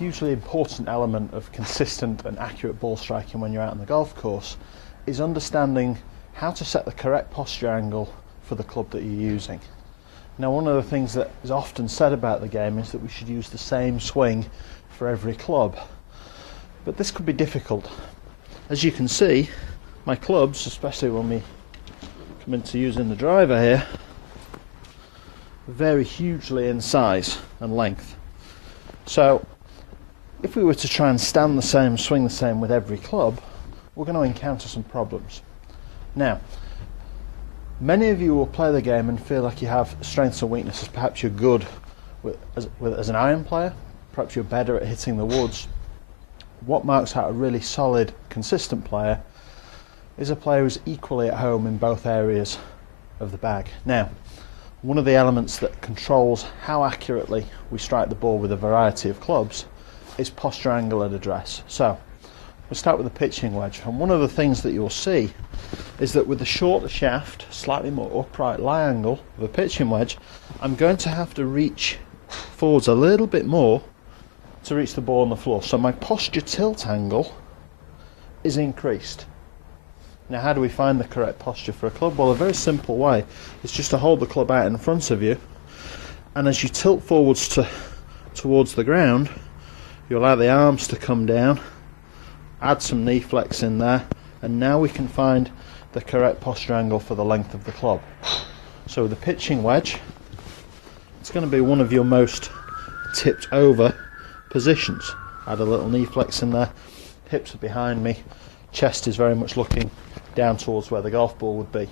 hugely important element of consistent and accurate ball striking when you're out on the golf course is understanding how to set the correct posture angle for the club that you're using. Now, one of the things that is often said about the game is that we should use the same swing for every club, but this could be difficult. As you can see, my clubs, especially when we come into using the driver here, vary hugely in size and length. So if we were to try and stand the same, swing the same with every club, we're going to encounter some problems. Now, many of you will play the game and feel like you have strengths and weaknesses. Perhaps you're good as an iron player, perhaps you're better at hitting the woods. What marks out a really solid, consistent player is a player who's equally at home in both areas of the bag. Now, one of the elements that controls how accurately we strike the ball with a variety of clubs is posture angle at address. So we'll start with the pitching wedge, and one of the things that you'll see is that with the shorter shaft, slightly more upright lie angle of a pitching wedge, I'm going to have to reach forwards a little bit more to reach the ball on the floor. So my posture tilt angle is increased. Now, how do we find the correct posture for a club? Well, a very simple way is just to hold the club out in front of you, and as you tilt forwards towards the ground, you allow the arms to come down, add some knee flex in there, and now we can find the correct posture angle for the length of the club. So with the pitching wedge, it's going to be one of your most tipped over positions. Add a little knee flex in there, hips are behind me, chest is very much looking down towards where the golf ball would be.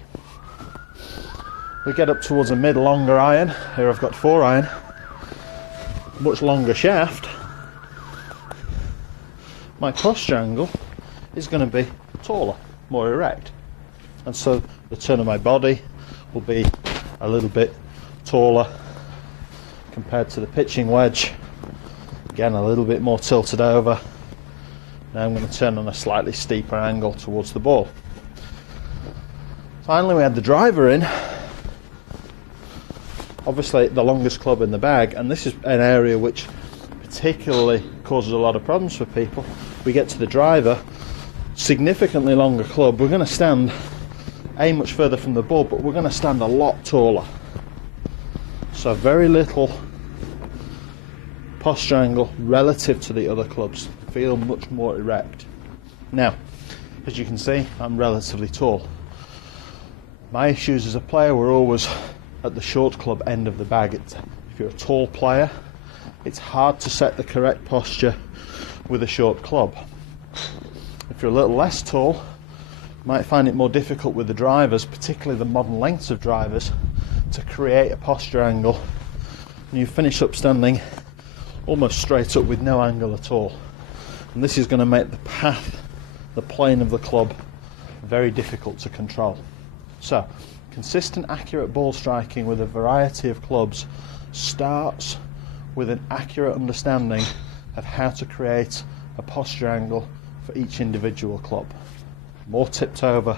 We get up towards a mid longer iron. Here I've got 4 iron, much longer shaft. My posture angle is going to be taller, more erect, and so the turn of my body will be a little bit taller compared to the pitching wedge. Again, a little bit more tilted over. Now I'm going to turn on a slightly steeper angle towards the ball. Finally, we had the driver in. Obviously the longest club in the bag, and this is an area which particularly causes a lot of problems for people. We get to the driver, significantly longer club, we're going to stand much further from the ball, but we're going to stand a lot taller. So very little posture angle relative to the other clubs, feel much more erect. Now, as you can see, I'm relatively tall. My issues as a player were always at the short club end of the bag. If you're a tall player, it's hard to set the correct posture with a short club. If you're a little less tall, you might find it more difficult with the drivers, particularly the modern lengths of drivers, to create a posture angle, and you finish up standing almost straight up with no angle at all. And this is going to make the path, the plane of the club, very difficult to control. So, consistent, accurate ball striking with a variety of clubs starts with an accurate understanding of how to create a posture angle for each individual club. More tipped over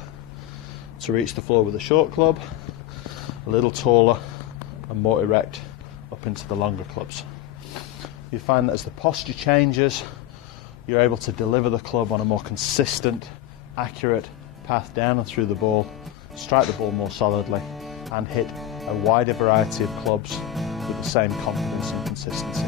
to reach the floor with a short club, a little taller and more erect up into the longer clubs. You find that as the posture changes, you're able to deliver the club on a more consistent, accurate path down and through the ball, strike the ball more solidly, and hit a wider variety of clubs with the same confidence and consistency.